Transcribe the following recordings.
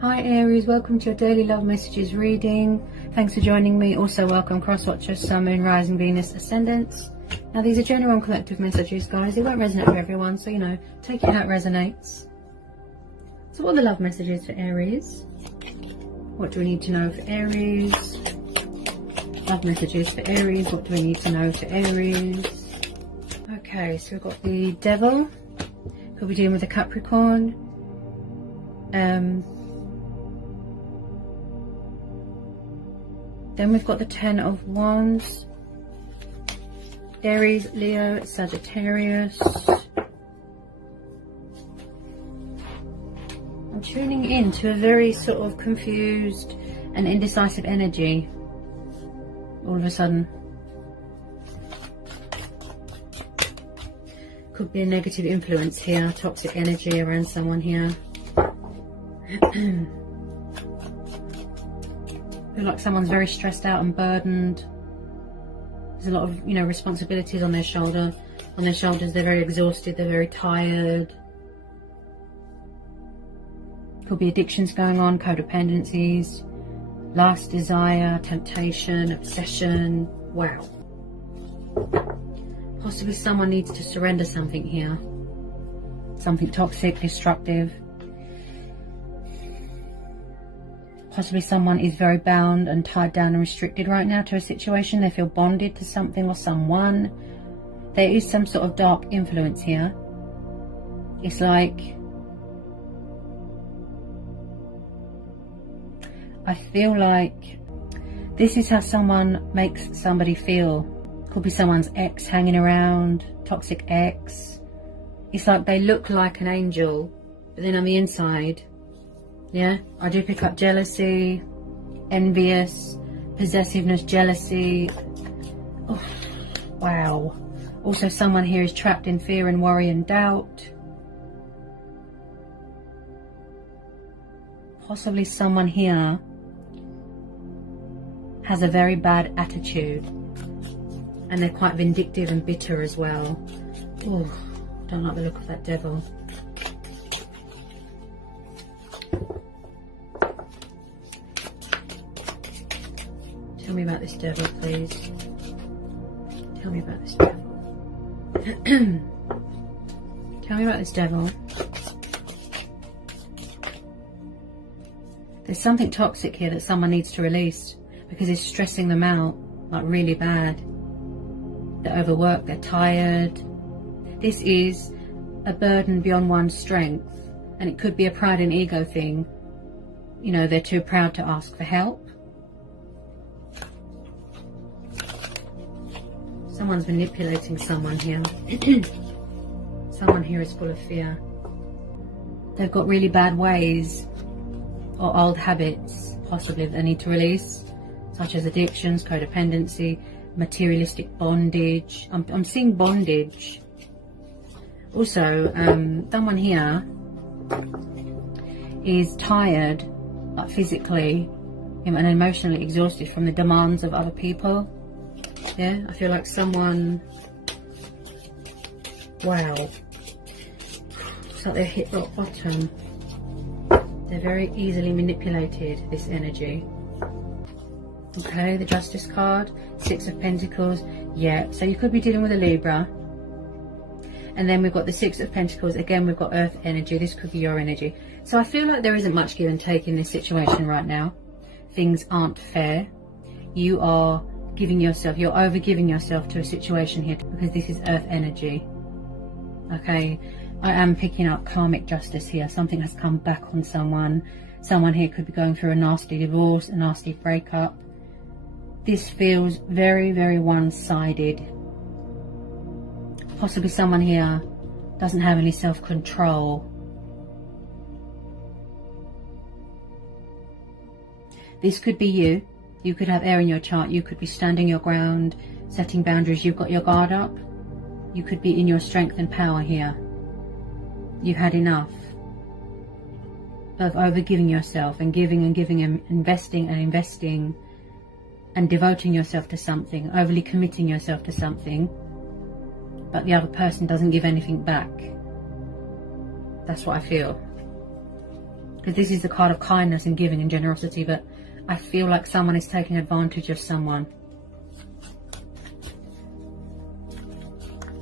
Hi Aries, welcome to your daily love messages reading. Thanks for joining me. Also welcome cross watchers, Sun, Moon, Rising, Venus, Ascendants. Now these are general and collective messages, guys. It won't resonate for everyone, so take it how it resonates. So what are the love messages for Aries? What do we need to know for Aries? Love messages for Aries. What do we need to know for Aries? Okay, so we've got the Devil. Could be dealing with a Capricorn. Then we've got the Ten of Wands. Aries, Leo, Sagittarius. I'm tuning in to a very sort of confused and indecisive energy all of a sudden. Could be a negative influence here, toxic energy around someone here. Feel like someone's very stressed out and burdened. There's a lot of, responsibilities on their shoulders. They're very exhausted, they're very tired. Could be addictions going on, codependencies, lust, desire, temptation, obsession. Wow. Possibly someone needs to surrender something here. Something toxic, destructive. Possibly someone is very bound and tied down and restricted right now to a situation. They feel bonded to something or someone. There is some sort of dark influence here. It's like, I feel like this is how someone makes somebody feel. Could be someone's ex hanging around, toxic ex. It's like they look like an angel, but then on the inside, yeah, I do pick up jealousy, envious, possessiveness, jealousy. Oh, wow. Also, someone here is trapped in fear and worry and doubt. Possibly someone here has a very bad attitude. And they're quite vindictive and bitter as well. Oh, don't like the look of that Devil. Tell me about this Devil, please. Tell me about this Devil. Tell me about this Devil. There's something toxic here that someone needs to release because it's stressing them out, like really bad. They're overworked, they're tired. This is a burden beyond one's strength, and it could be a pride and ego thing. They're too proud to ask for help. Someone's manipulating someone here. Someone here is full of fear. They've got really bad ways or old habits, possibly, that they need to release, such as addictions, codependency, materialistic bondage. I'm seeing bondage. Also, someone here is tired, like physically and emotionally exhausted from the demands of other people. Yeah, I feel like someone, wow, it's like they've hit rock bottom. They're very easily manipulated, this energy. Okay, the Justice card, Six of Pentacles. Yeah, so you could be dealing with a Libra. And then we've got the Six of Pentacles. Again, we've got Earth energy. This could be your energy. So I feel like there isn't much give and take in this situation right now. Things aren't fair. You are giving yourself, you're over giving yourself to a situation here because this is Earth energy. Okay, I am picking up karmic justice here. Something has come back on someone. Someone here could be going through a nasty divorce, a nasty breakup. This feels very, very one-sided. Possibly someone here doesn't have any self-control. This could be you. You could have air in your chart. You could be standing your ground, setting boundaries. You've got your guard up. You could be in your strength and power here. You've had enough of overgiving yourself and giving and investing and devoting yourself to something, overly committing yourself to something, but the other person doesn't give anything back. That's what I feel. because this is the card of kindness and giving and generosity, but I feel like someone is taking advantage of someone.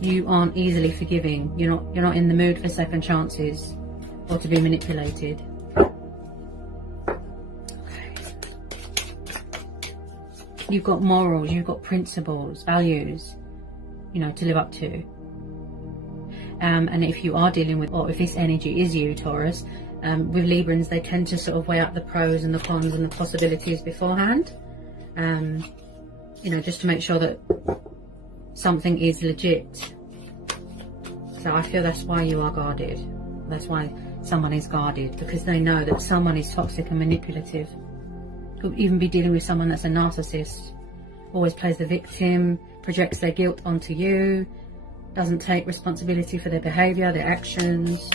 You aren't easily forgiving. You're not in the mood for second chances or to be manipulated. Okay. You've got morals, you've got principles, values, you know, to live up to. And if you are dealing with, or if this energy is you, Taurus, with Librans, they tend to sort of weigh up the pros and the cons and the possibilities beforehand, you know, just to make sure that something is legit. So I feel that's why you are guarded. That's why someone is guarded, because they know that someone is toxic and manipulative. Could even be dealing with someone that's a narcissist, always plays the victim, projects their guilt onto you, doesn't take responsibility for their behavior, their actions.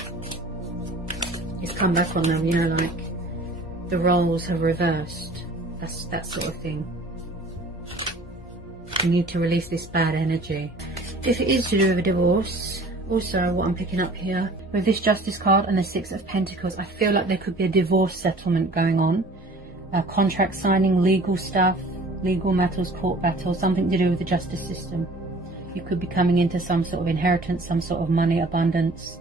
It's come back on them, you know, like the roles have reversed. That's that sort of thing. You need to release this bad energy. If it is to do with a divorce, also what I'm picking up here, with this Justice card and the Six of Pentacles, I feel like there could be a divorce settlement going on. Contract signing, legal stuff, legal matters, court battles, something to do with the justice system. You could be coming into some sort of inheritance, some sort of money abundance,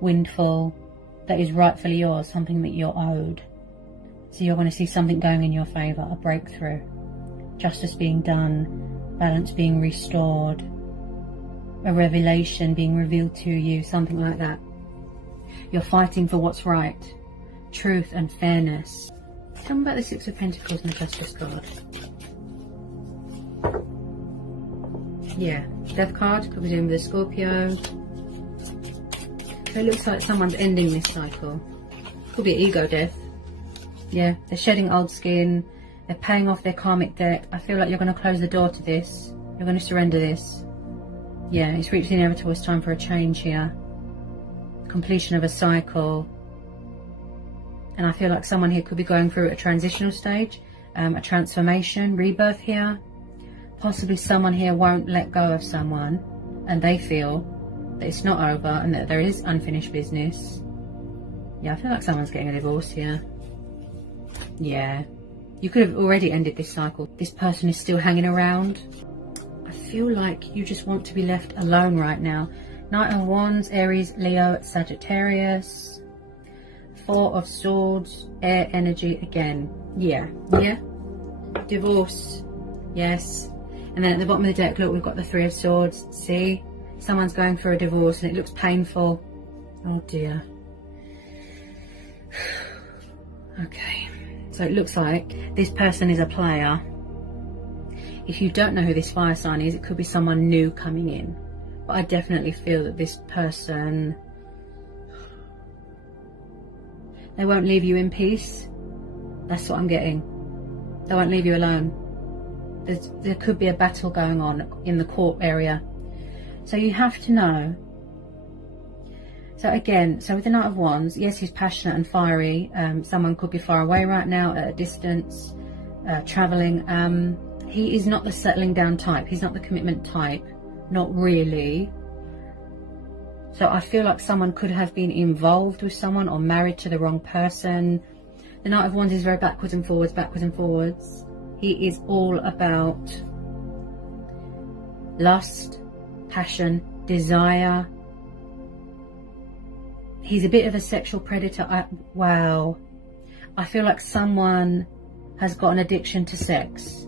windfall that is rightfully yours, something that you're owed. So you're going to see something going in your favour, a breakthrough, justice being done, balance being restored, a revelation being revealed to you, something like that. You're fighting for what's right, truth and fairness. Tell me about the Six of Pentacles and the Justice card. Yeah, Death card, could be doing with a Scorpio. So it looks like someone's ending this cycle. Could be ego death. Yeah, they're shedding old skin. They're paying off their karmic debt. I feel like you're going to close the door to this. You're going to surrender this. Yeah, it's reached the inevitable. It's time for a change here. Completion of a cycle. And I feel like someone here could be going through a transitional stage, a transformation, rebirth here. Possibly someone here won't let go of someone, and they feel that it's not over and that there is unfinished business. Yeah, I feel like someone's getting a divorce here. Yeah. You could have already ended this cycle. This person is still hanging around. I feel like you just want to be left alone right now. Knight of Wands, Aries, Leo, Sagittarius. Four of Swords, air energy again. Yeah. Yeah. Divorce. Yes. And then at the bottom of the deck, look, we've got the Three of Swords. See? Someone's going through a divorce and it looks painful. Oh dear. Okay. So it looks like this person is a player. If you don't know who this fire sign is, it could be someone new coming in. But I definitely feel that this person, they won't leave you in peace. That's what I'm getting. They won't leave you alone. There could be a battle going on in the court area. So you have to know. So again, so with the Knight of Wands, yes, he's passionate and fiery. Someone could be far away right now, at a distance, traveling. He is not the settling down type. He's not the commitment type. Not really. So I feel like someone could have been involved with someone or married to the wrong person. The Knight of Wands is very backwards and forwards, backwards and forwards. He is all about lust, passion, desire. He's a bit of a sexual predator. Wow. I feel like someone has got an addiction to sex.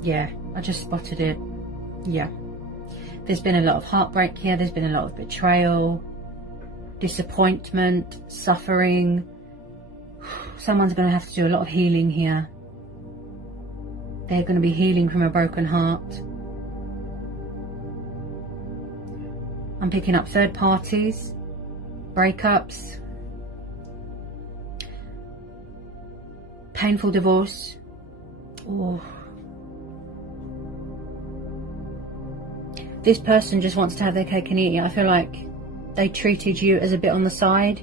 Yeah, I just spotted it. Yeah. There's been a lot of heartbreak here. There's been a lot of betrayal, disappointment, suffering. Someone's going to have to do a lot of healing here. They're going to be healing from a broken heart. I'm picking up third parties, breakups, painful divorce. Oh. This person just wants to have their cake and eat it. I feel like they treated you as a bit on the side,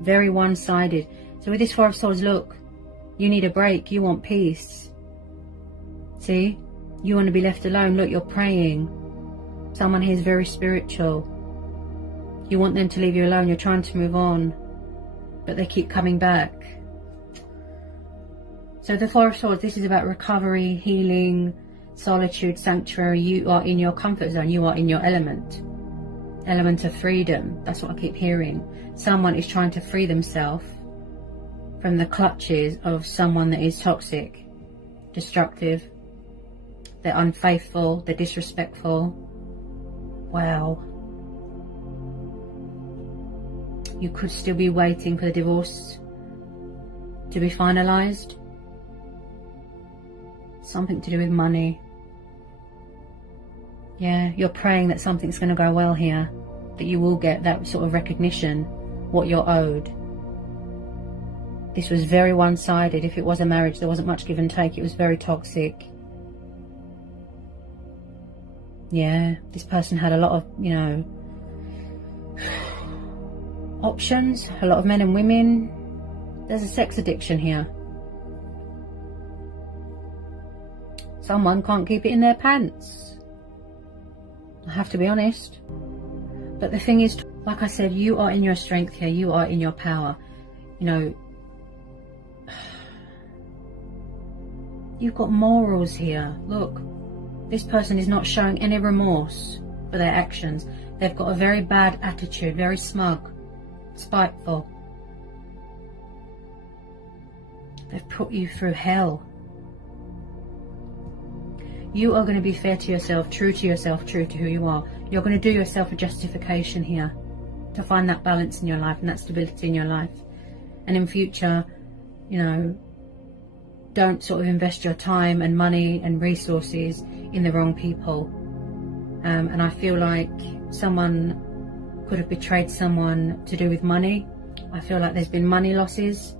very one-sided. So with this Four of Swords, look, you need a break, you want peace. See, you want to be left alone. Look, you're praying. Someone here is very spiritual. You want them to leave you alone. You're trying to move on. but they keep coming back. So the Four of Swords, this is about recovery, healing, solitude, sanctuary. You are in your comfort zone. You are in your element of freedom. That's what I keep hearing. Someone is trying to free themselves from the clutches of someone that is toxic, destructive, they're unfaithful, they're disrespectful. Wow. You could still be waiting for the divorce to be finalized. Something to do with money. Yeah, you're praying that something's going to go well here, that you will get that sort of recognition, what you're owed. This was very one-sided. If it was a marriage, there wasn't much give and take. It was very toxic. Yeah, this person had a lot of, you know, options, a lot of men and women. There's a sex addiction here. Someone can't keep it in their pants. I have to be honest. But the thing is, like I said, you are in your strength here. You are in your power. You know, you've got morals here. Look, this person is not showing any remorse for their actions. They've got a very bad attitude, very smug, spiteful. They've put you through hell. You are going to be fair to yourself, true to who you are. You're going to do yourself a justification here to find that balance in your life and that stability in your life. And in future, you know, don't sort of invest your time and money and resources in the wrong people. And I feel like someone could have betrayed someone to do with money. I feel like there's been money losses.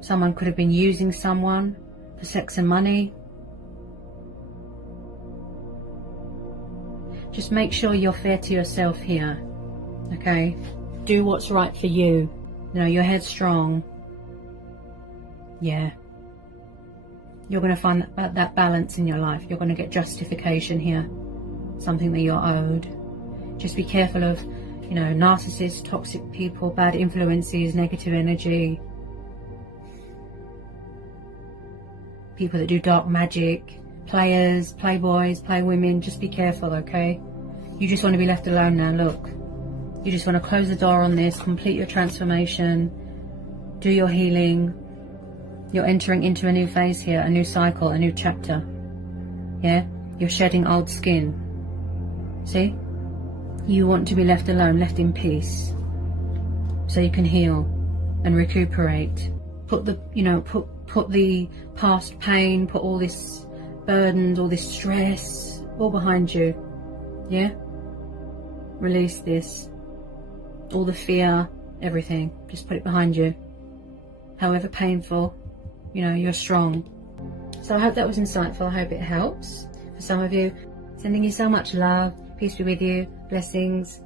Someone could have been using someone for sex and money. Just make sure you're fair to yourself here, okay? Do what's right for you. You know, you're headstrong. Yeah. You're going to find that balance in your life. You're going to get justification here. Something that you're owed. Just be careful of, you know, narcissists, toxic people, bad influences, negative energy. People that do dark magic. Players, playboys, playwomen. Just be careful, okay? You just want to be left alone now, look. You just want to close the door on this, complete your transformation, do your healing. You're entering into a new phase here, a new cycle, a new chapter. Yeah? You're shedding old skin. See? You want to be left alone, left in peace. So you can heal and recuperate. Put the, you know, put the past pain, put all this burdens, all this stress, all behind you. Yeah? Release this. All the fear, everything. Just put it behind you. However painful, you know, you're strong. So I hope that was insightful. I hope it helps for some of you. Sending you so much love. Peace be with you. Blessings.